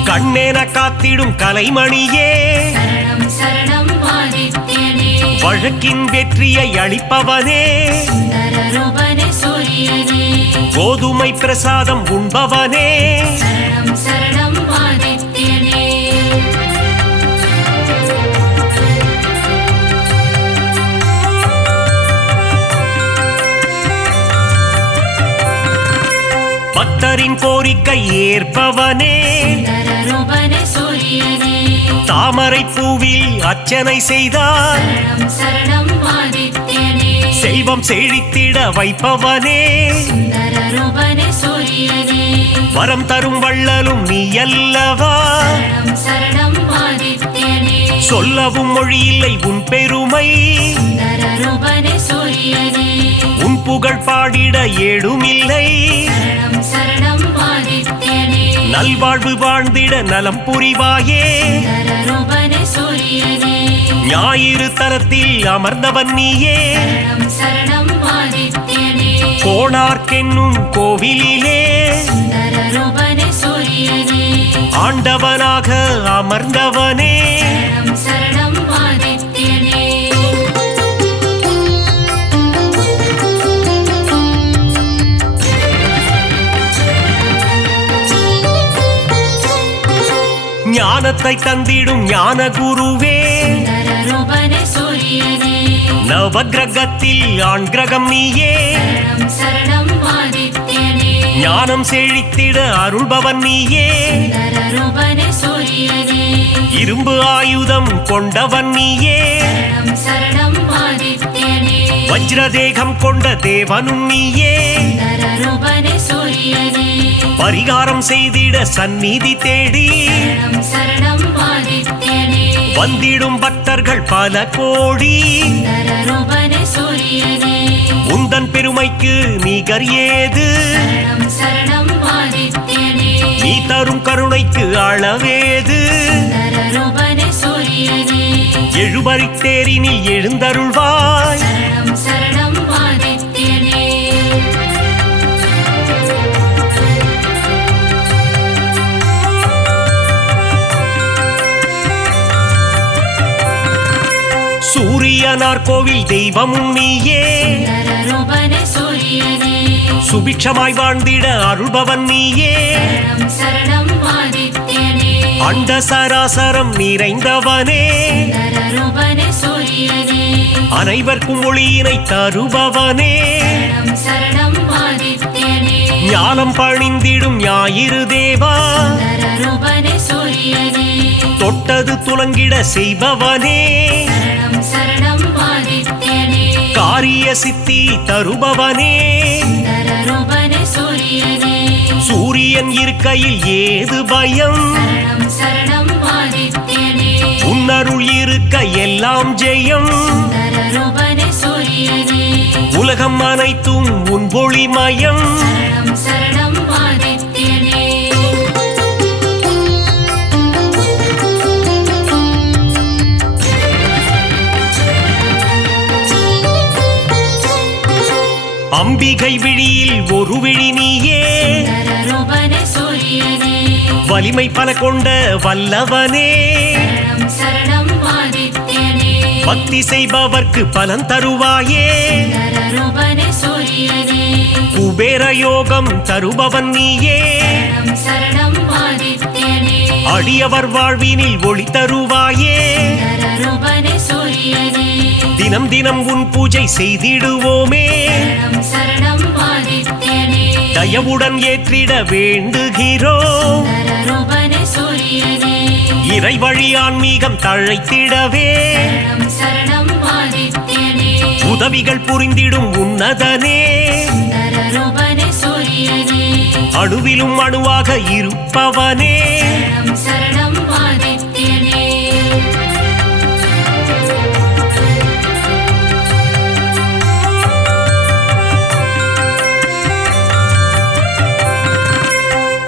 கண்ணென காத்திடும் கலைமணியே சரணம் சரணம் ஆதித்யனே வழக்கின் வெற்றியை அளிப்பவனே சுந்தர ரூபனே சூரியனே கோதுமை பிரசாதம் உண்பவனே சரணம் சரணம் ஆதித்யனே பக்தரின் கோரிக்கை ஏற்பவனே சுந்தர ரூபனே சூரியனே தாமரை பூவில் அர்ச்சனை செய்தார் சரணம் சரணம் ஆதித்யனே செல்வம் செழித்திட வைப்பவனே சுந்தர ரூபனே சூரியனே வரம் தரும் வள்ளலும் நீ அல்லவா சரணம் சரணம் ஆதித்யனே சொல்லவும் மொழியில்லை உன் பெருமை சுந்தர ரூபனே சூரியனே உன் புகழ் பாடிட ஏடுமில்லை சரணம் சரணம் ஆதித்யனே நல்வாழ்வு வாழ்ந்திட நலம் புரிவாயே சுந்தர ரூபனே சூரியனே ஞாயிறு தலத்தில் அமர்ந்தவன் நீயே சரணம் சரணம் ஆதித்யனே கோணார்க்கென்னும் கோவிலிலே சுந்தர ரூபனே சூரியனே ஆண்டவனாக அமர்ந்தவனே சரணம் சரணம் ஆதித்யனே ஞானத்தை தந்திடும் ஞான குருவே சுந்தர ரூபனே சூரியனே நவகிரகத்தில் ஆண் கிரகம் நீயே சரணம் சரணம் ஆதித்யனே ஞானம் செழித்திட அருள்பவன் நீயே சுந்தர ரூபனே சூரியனே இரும்பு ஆயுதம் கொண்டவன் நீயே சரணம் சரணம் ஆதித்யனே வஜ்ரதேகம் கொண்ட தேவனும் நீயே சுந்தர ரூபனே சூரியனே பரிகாரம் செய்திட சந்நிதி தேடி சரணம் சரணம் ஆதித்யனே வந்திடும் பக்தர்கள் பல கோடி சுந்தர ரூபனே சூரியனே உந்தன் பெருமைக்கு நிகர் ஏது சரணம் சரணம் ஆதித்யனே நீ தரும் கருணைக்கு அளவேது சுந்தர ரூபனே சூரியனே எழுபறித்தேரினில் எழுந்தருள்வாய் சரணம் சரணம் ஆதித்யனே சூரியனார் கோவில் தெய்வமும் நீயே சுந்தர ரூபனே சூரியனே சுபிட்சமாய் வாழ்ந்திட அருள்பவன் நீயே சரணம் சரணம் ஆதித்யனே அண்ட சராசரம் நிறைந்தவனே சுந்தர ரூபனே சூரியனே அனைவர்க்கும் ஒளியினை தருபவனே சரணம் சரணம் ஆதித்யனே ஞானம் பணிந்திடும் ஞாயிறு தேவா சுந்தர ரூபனே சூரியனே தொட்டது துலங்கிட செய்பவனே சரணம் சரணம் ஆதித்யனே காரிய சித்தி தருபவனே சுந்தர ரூபனே சூரியனே சூரியன் இருக்கையில் ஏது பயம் சரணம் சரணம் ஆதித்யனே உன்னருள் இருக்க எல்லாம் ஜெயம் சுந்தர ரூபனே சூரியனே உலகம் அனைத்தும் உன் ஒளிமயம் சரணம் சரணம் ஆதித்யனே அம்பிகை விழியில் ஒரு விழி நீயே சுந்தரரூபனே சூரியனே வலிமை பல கொண்ட வல்லவனே சரணம் சரணம் ஆதித்யனே பக்தி செய்பவர்க்கு பலன் தருவாயே சுந்தரரூபனே சூரியனே குபேர யோகம் தருபவன் நீயே சரணம் சரணம் ஆதித்யனே அடியவர் வாழ்வினில் ஒளி தருவாயே சுந்தரரூபனே சூரியனே தினம் தினம் உன் பூஜை செய்திடுவோமே சரணம் சரணம் ஆதித்யனே தயவுடன் ஏற்றிட வேண்டுகிறோம் சுந்தரரூபனே சூரியனே இறை வழி ஆன்மீகம் தழைத்திடவே சரணம் சரணம் ஆதித்யனே உதவிகள் புரிந்திடும் உன்னதனே சுந்தரரூபனே சூரியனே அணுவிலும் அணுவாக இருப்பவனே சரணம் சரணம் ஆதித்யனே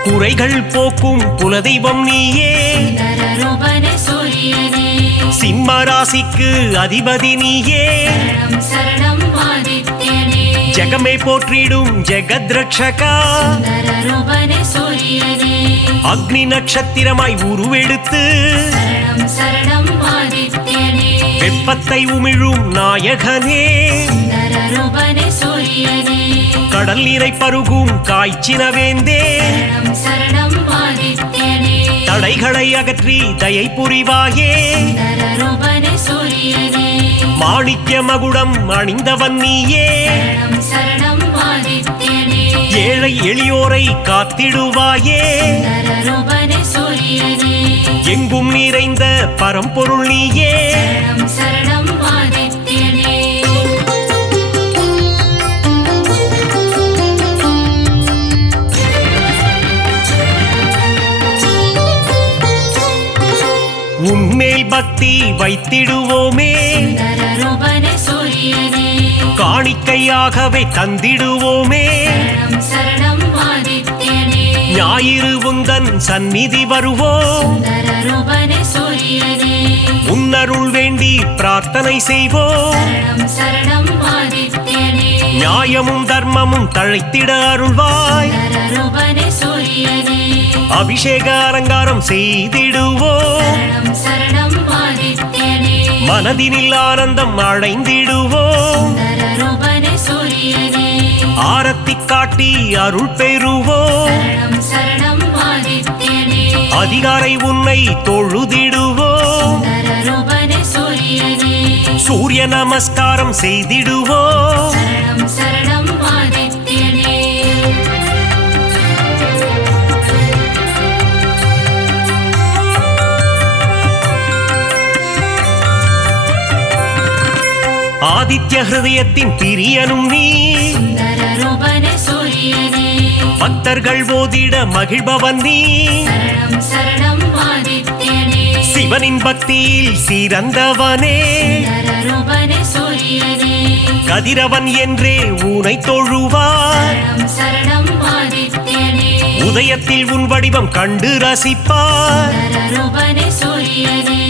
குறைகள் போக்கும் குலதெய்வம் நீயே சுந்தரரூபனே சூரியனே சிம்ம ராசிக்கு அதிபதி நீயே சரணம் சரணம் ஆதித்யனே ஜெகமே போற்றிடும் ஜெகத்ரட்சகா சுந்தரரூபனே சூரியனே அக்னி நட்சத்திரமாய் உருவெடுத்து சரணம் சரணம் ஆதித்யனே வெப்பத்தை உமிழும் நாயகனே சுந்தரரூபனே சூரியனே கடல் நீரை பருகும் காய்ச்சினவேந்தே சரணம் சரணம் ஆதித்யனே தடைகளை அகற்றி தயை புரிவாயே சுந்தரரூபனே சூரியனே மாணிக்ய மகுடம் அணிந்தவன் நீயே சரணம் சரணம் ஆதித்யனே ஏழை எளியோரை காத்திடுவாயே சுந்தரரூபனே சூரியனே எங்கும் நிறைந்த பரம்பொருள் நீயே சரணம் சரணம் ஆதித்யனே உன்மேல் பக்தி வைத்திடுவோமே சுந்தரரூபனே சூரியனே காணிக்கையாகவே தந்திடுவோமே சரணம் சரணம் ஆதித்யனே ஞாயிறு உந்தன் சந்நிதி வருவோம் சுந்தரரூபனே சூரியனே உன்னருள் வேண்டி பிரார்த்தனை செய்வோம் சரணம் சரணம் ஆதித்யனே நியாயமும் தர்மமும் தழைத்திட அருள்வாய் சுந்தரரூபனே சூரியனே அபிஷேக அலங்காரம் செய்திடுவோம் சரணம் சரணம் ஆதித்யனே மனதினில் ஆனந்தம் அடைந்திடுவோம் சுந்தரரூபனே சூரியனே ஆரத்தி காட்டி அருள் பெறுவோம் சரணம் சரணம் ஆதித்யனே அதிகாரை உன்னை தொழுதிடுவோம் சுந்தரரூபனே சூரியனே சூரிய நமஸ்காரம் செய்திடுவோம் சரணம் சரணம் ஆதித்யனே ஆதித்ய ஹிருதயத்தின் பிரியனும் நீ சுந்தரரூபனே சூரியனே பக்தர்கள் ஓதிட மகிழ்பவன் நீ சரணம் சரணம் ஆதித்யனே சிவனின் பக்தியில் சிறந்தவனே சுந்தரரூபனே சூரியனே கதிரவன் என்றே ஊனை தொழுவார் சரணம் சரணம் ஆதித்யனே உதயத்தில் உன் வடிவம் கண்டு ரசிப்பார் சுந்தரரூபனே சூரியனே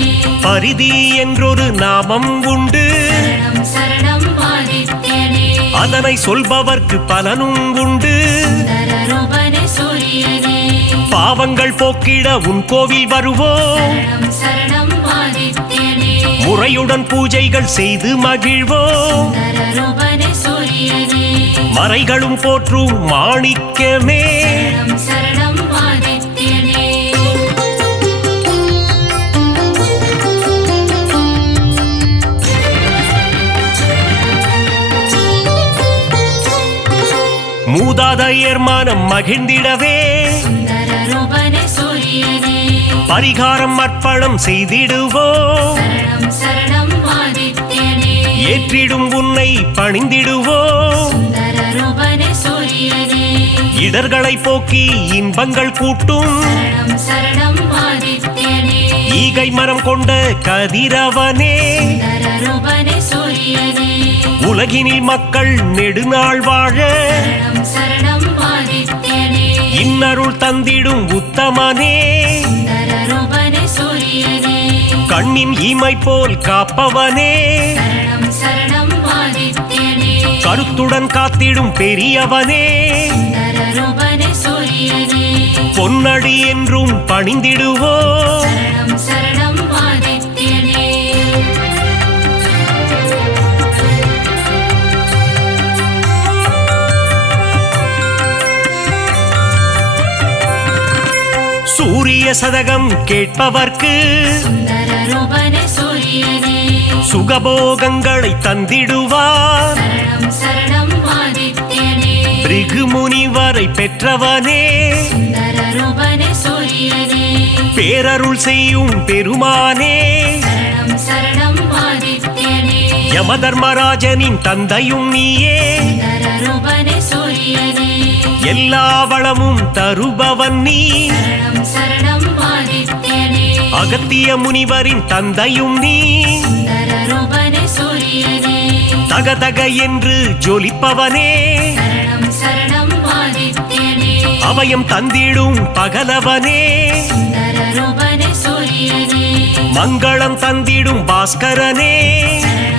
பரிதி என்றொரு நாமம் உண்டு சரணம் சரணம் ஆதித்யனே அதனை சொல்பவர்க்கு பலனும் உண்டு சுந்தரரூபனே சூரியனே பாவங்கள் போக்கிட உன் கோவில் வருவோம் சரணம் சரணம் ஆதித்யனே முறையுடன் பூஜைகள் செய்து மகிழ்வோம் சுந்தரரூபனே சூரியனே மறைகளும் போற்றும் மாணிக்கமே சரணம் சரணம் ஆதித்யனே மூதாதையர் மனம் மகிழ்ந்திடவே சுந்தரரூபனே சூரியனே பரிகாரம் அர்ப்பணம் செய்திடுவோம் சரணம் சரணம் ஆதித்யனே ஏற்றிடும் உன்னை பணிந்திடுவோம் சுந்தரரூபனே சூரியனே இடர்களை போக்கி இன்பங்கள் கூட்டும் சரணம் சரணம் ஆதித்யனே ஈகை மனம் கொண்ட கதிரவனே சுந்தரரூபனே சூரியனே உலகினில் மக்கள் நெடுநாள் வாழ சரணம் சரணம் ஆதித்யனே இன்னருள் தந்திடும் உத்தமனே சுந்தரரூபனே சூரியனே கண்ணின் இமை போல் காப்பவனே சரணம் சரணம் ஆதித்யனே கருத்து சிவத்துடன் காத்திடும் பெரியவனே சுந்தரரூபனே சூரியனே பொன்னடி என்றும் பணிந்திடுவோ சரணம் சரணம் ஆதித்யனே சூரிய சதகம் கேட்பவர்க்கு சுந்தரரூபனே சூரியனே சுகபோகங்களை தந்திடுவார் சரணம் சரணம் ஆதித்யனே பிருகு முனிவரை பெற்றவனே சுந்தரரூபனே சூரியனே பேரருள் செய்யும் பெருமானே சரணம் சரணம் ஆதித்யனே யமதர்மராஜனின் தந்தையும் நீயே சுந்தரரூபனே சூரியனே எல்லா வளமும் தருபவன் நீ சரணம் சரணம் ஆதித்யனே அகத்திய முனிவரின் தந்தையும் நீ சுந்தரரூபனே சூரியனே தகதக என்று ஜொலிப்பவனே சரணம் சரணம் ஆதித்யனே அபயம் தந்திடும் பகலவனே சுந்தரரூபனே சூரியனே மங்களம் தந்திடும் பாஸ்கரனே சரணம்